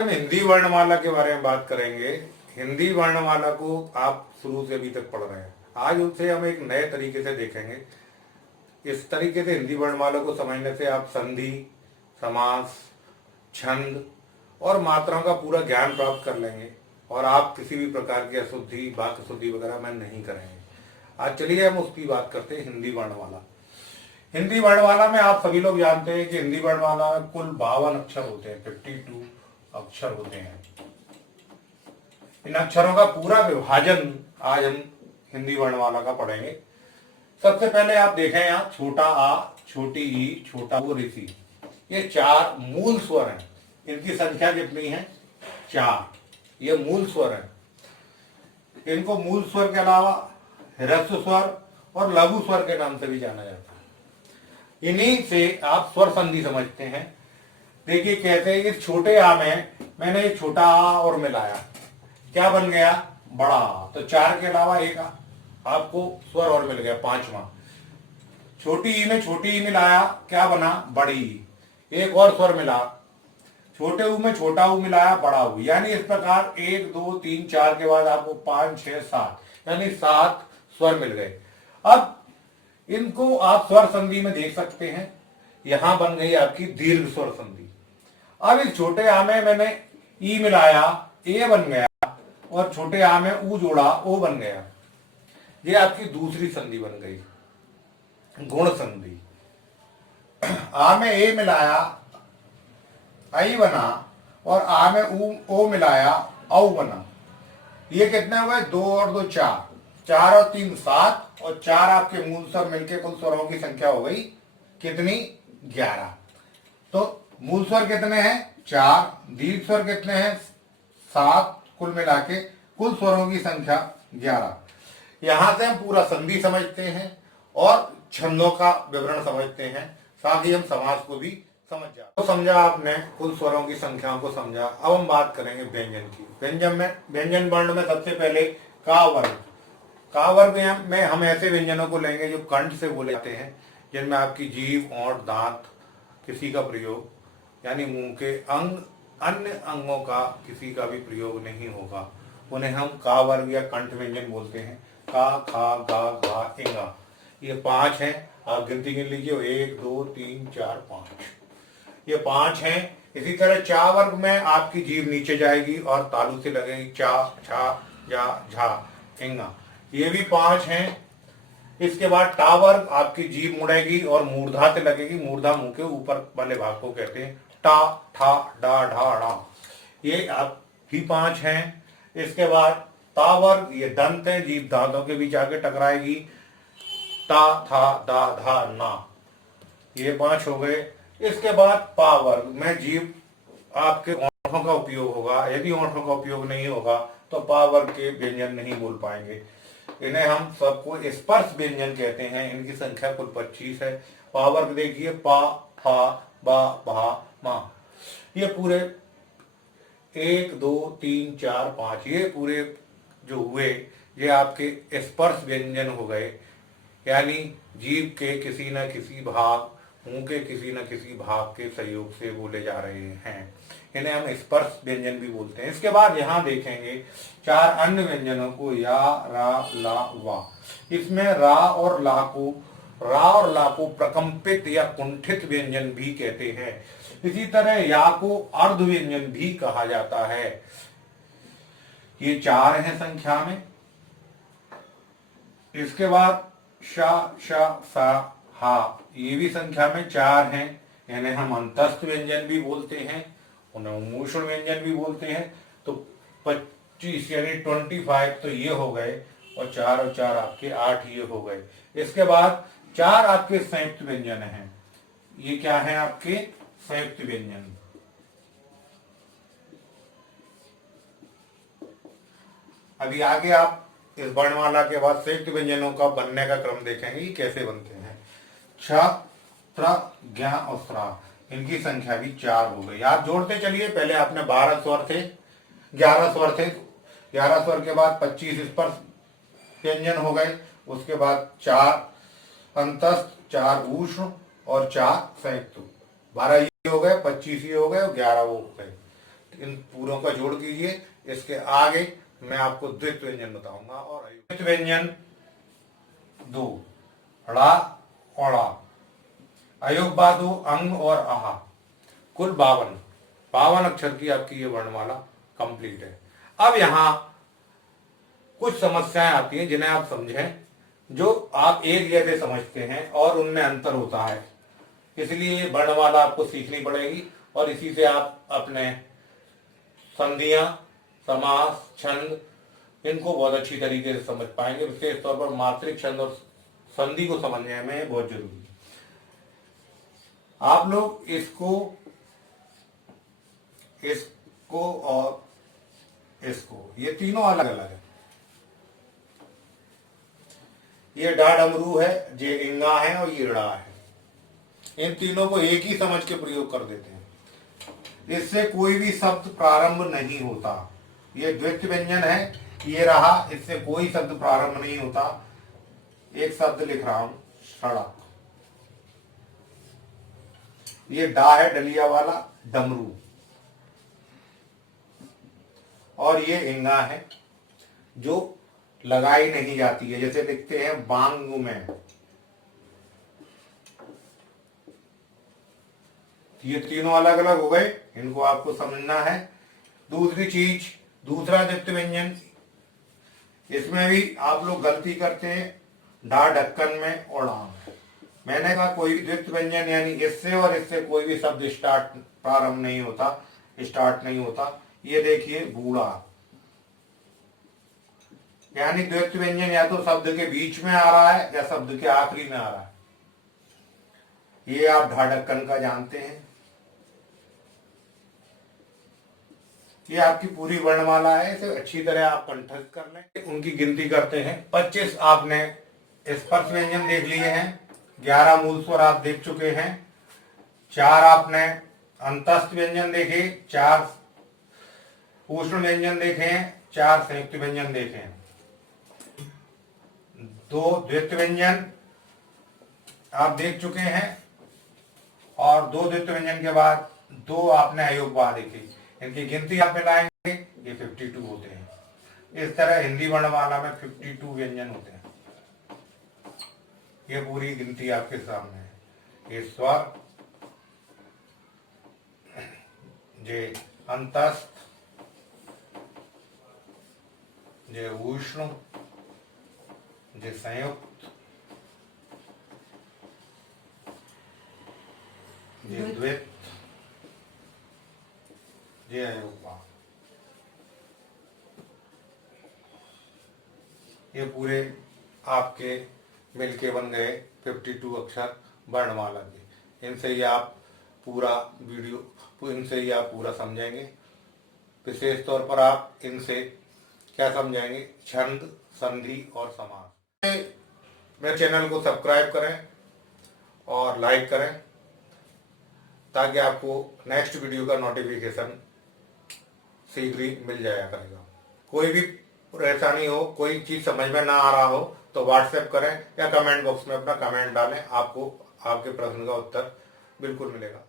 हम हिंदी वर्णमाला के बारे में बात करेंगे। हिंदी वर्णमाला को आप शुरू से अभी तक पढ़ रहे हैं। आज उसे हम एक नए तरीके से देखेंगे। इस तरीके से हिंदी वर्णमाला को समझने से आप संधि, समास, छंद और मात्राओं का पूरा ज्ञान प्राप्त कर लेंगे और आप किसी भी प्रकार की अशुद्धि, वाक्य शुद्धि वगैरह में नहीं करेंगे। आज चलिए हम उसकी बात करते हैं। हिंदी वर्णमाला। हिंदी वर्णमाला में आप सभी लोग जानते हैं कि हिंदी वर्णमाला में कुल 52 अक्षर होते हैं, 52 अक्षर होते हैं। इन अक्षरों का पूरा विभाजन आज हम हिंदी वर्णमाला का पढ़ेंगे। सबसे पहले आप देखें यहाँ छोटा आ, छोटी ई, छोटा ओ, ऋषि, ये 4 मूल स्वर हैं। इनकी संख्या कितनी है? 4। ये मूल स्वर हैं। इनको मूल स्वर के अलावा ह्रस्व स्वर और लघु स्वर के नाम से भी जाना जाता है। इन्हीं से आप स्वर संधि समझते हैं। देखिए कहते हैं इस छोटे आ में मैंने ये छोटा आ और मिलाया, क्या बन गया? बड़ा आ। तो 4 के अलावा एक आपको स्वर और मिल गया, 5वां। छोटी ई में छोटी ई मिलाया, क्या बना? बड़ी ई। एक और स्वर मिला, छोटे ऊ में छोटा ऊ मिलाया, बड़ा ऊ। यानी इस प्रकार 1 2 3 4 के बाद आपको 5 6 7 यानी 7 स्वर मिल गए। अब इनको आप स्वर संधि में देख सकते हैं। यहां बन गई आपकी दीर्घ स्वर संधि। अब इस छोटे आ में मैंने ई मिलाया, ए बन गया, और छोटे आ में ऊ जोड़ा, ओ बन गया। ये आपकी दूसरी संधि बन गई, गुण संधि। आ में ए मिलाया, आई बना, और आ में ऊ ओ मिलाया, औ बना। ये कितने हुए? 2 और 2 4, 4 और 3 7, और 4 आपके मूल स्वर मिलके कुल स्वरों की संख्या हो गई कितनी? 11। तो मूल स्वर कितने हैं? 4। दीर्घ स्वर कितने हैं? 7। कुल मिला के कुल स्वरों की संख्या 11। यहां से हम पूरा संधि समझते हैं और छंदों का विवरण समझते हैं, साथ ही हम समास को भी समझ जाते। तो समझा आपने, कुल स्वरों की संख्याओं को समझा। अब हम बात करेंगे व्यंजन की। व्यंजन वर्ण में सबसे पहले का वर्ग। का वर्ग में हम ऐसे व्यंजनों को लेंगे जो कंठ से बोले जाते हैं, जिनमें आपकी जीभ और दांत किसी का प्रयोग, यानी मुंह के अंग, अन्य अंगों का किसी का भी प्रयोग नहीं होगा। उन्हें हम का वर्ग या कंठ व्यंजन बोलते हैं। का, खा, गा, घा, इंगा, ये 5 हैं। आप गिनती गिन लीजिए, 1 2 3 4 5, ये 5 हैं। इसी तरह चा वर्ग में आपकी जीभ नीचे जाएगी और तालु से लगेगी, चा, छा, जा, झा, इंगा, ये भी 5 हैं। इसके बाद टा वर्ग आपकी जीभ मुड़ेगी और मूर्धा से लगेगी। मूर्धा मुंह के ऊपर वाले भाग को कहते हैं। टा, ठा, डा, ढा, ड़ा, ये आप भी 5 हैं। इसके बाद ता वर्ग, ये दंत है, जीभ दांतों के बीच आके टकराएगी। ता, था, दा, धा, ना, ये 5 हो गए। इसके बाद पा वर्ग में जीभ आपके ओंठों का उपयोग होगा। यदि ओंठों का उपयोग नहीं होगा तो पा वर्ग के व्यंजन नहीं बोल पाएंगे। इन्हें हम सबको स्पर्श व्यंजन कहते हैं। इनकी संख्या कुल 25 है। पा वर्ग देखिए, पा, फा, बा, भा, मा, ये पूरे 1 2 3 4 5, ये पूरे जो हुए ये आपके स्पर्श व्यंजन हो गए। यानी जीभ के किसी न किसी भाग, मुंह के किसी न किसी भाग के सहयोग से बोले जा रहे हैं। इन्हें हम स्पर्श व्यंजन भी बोलते हैं। इसके बाद यहाँ देखेंगे 4 अन्य व्यंजनों को, या, रा, ला, वा। इसमें रा और ला को प्रकंपित या कुंठित व्यंजन भी कहते हैं। इसी तरह या को अर्ध व्यंजन भी कहा जाता है। ये 4 हैं संख्या में। इसके बाद शा, शा, सा, हा, ये भी संख्या में 4 हैं। इन्हें हम अंतस्थ व्यंजन भी बोलते हैं, उन्हें मूषण व्यंजन भी बोलते हैं। तो 25 यानी 25 तो ये हो गए, और 4 आपके 8 ये हो गए। इसके बाद 4 आपके संयुक्त व्यंजन हैं। ये क्या है? आपके संयुक्त व्यंजन। अभी आगे आप इस वर्णमाला के बाद संयुक्त व्यंजनों का बनने का क्रम देखेंगे कि कैसे बनते हैं। छ, त्र, ज्ञ और स्रा, इनकी संख्या भी 4 हो गई। आप जोड़ते चलिए। पहले आपने 12 स्वर थे, 11 स्वर थे। 11 स्वर के बाद 25 स्पर्श व्यंजन हो गए। उसके बाद 4 अंतस्थ, 4 ऊष्ण और 4 संयुक्त। 12 ये हो गए, 25 ये हो गए और 11 वो हो गए। इन पूरों का जोड़ कीजिए। इसके आगे मैं आपको द्वित व्यंजन बताऊंगा। और द्वित व्यंजन 2 ड़ा और ड़ा, अयोगबादु अंग और आहा, कुल 52 अक्षर की आपकी ये वर्णमाला कंप्लीट है। अब यहां कुछ समस्याएं आती हैं जिन्हें आप समझें, जो आप एक जैसे समझते हैं और उनमें अंतर होता है, इसलिए वर्णमाला आपको सीखनी पड़ेगी और इसी से आप अपने संधियां, समास, छंद इनको बहुत अच्छी तरीके से समझ पाएंगे। विशेष तौर पर मात्रिक, छंद और संधि को समझने में बहुत जरूरी है। आप लोग इसको और इसको, ये तीनों अलग अलग है। ये डा डमरू है, ये इंगा है और ये ड़ा है। इन तीनों को एक ही समझ के प्रयोग कर देते हैं। इससे कोई भी शब्द प्रारंभ नहीं होता। ये द्वित व्यंजन है, ये रहा, इससे कोई शब्द प्रारंभ नहीं होता। एक शब्द लिख रहा हूं, सड़क। ये डा है, डलिया वाला, डमरू। और ये इंगा है, जो लगाई नहीं जाती है, जैसे लिखते हैं बांग में। ये तीनों अलग अलग हो गए, इनको आपको समझना है। दूसरी चीज, दूसरा द्वित व्यंजन, इसमें भी आप लोग गलती करते हैं, डा ढक्कन में और ड़ा में। मैंने कहा कोई भी द्वित व्यंजन यानी इससे और इससे कोई भी शब्द प्रारंभ नहीं होता, स्टार्ट नहीं होता। ये देखिए बूढ़ा, यानी द्वित व्यंजन या तो शब्द के बीच में आ रहा है या शब्द के आखिरी में आ रहा है। ये आप ढा ढक्कन का जानते हैं। ये आपकी पूरी वर्णमाला है, इसे अच्छी तरह आप कंठस्थ कर लें। उनकी गिनती करते हैं। 25 आपने स्पर्श व्यंजन देख लिए हैं, 11 मूल स्वर आप देख चुके हैं, 4 आपने अंतस्थ व्यंजन देखे, 4 उष्ण व्यंजन देखे हैं, 4 संयुक्त व्यंजन देखे हैं, 2 द्वित व्यंजन आप देख चुके हैं, और 2 द्वित व्यंजन के बाद 2 आपने अयोगवा देखे। इनकी गिनती आप मिलाएंगे, ये 52 होते हैं। इस तरह हिंदी वर्णमाला में 52 व्यंजन होते हैं। ये पूरी गिनती आपके सामने है। ये स्वर, ये अंतस्थ, ये उष्ण, ये संयुक्त, ये द्वित, ये अयोगवा। ये पूरे आपके मिलके बन गए 52 अक्षर वर्णमाला के। इनसे ही आप पूरा इनसे ही आप पूरा समझेंगे। विशेष तौर पर आप इनसे क्या समझेंगे, छंद, संधि और समास। मेरे चैनल को सब्सक्राइब करें और लाइक करें, ताकि आपको नेक्स्ट वीडियो का नोटिफिकेशन शीघ्र ही मिल जाया करेगा। कोई भी परेशानी हो, कोई चीज समझ में ना आ रहा हो तो व्हाट्सएप करें या कमेंट बॉक्स में अपना कमेंट डालें, आपको आपके प्रश्न का उत्तर बिल्कुल मिलेगा।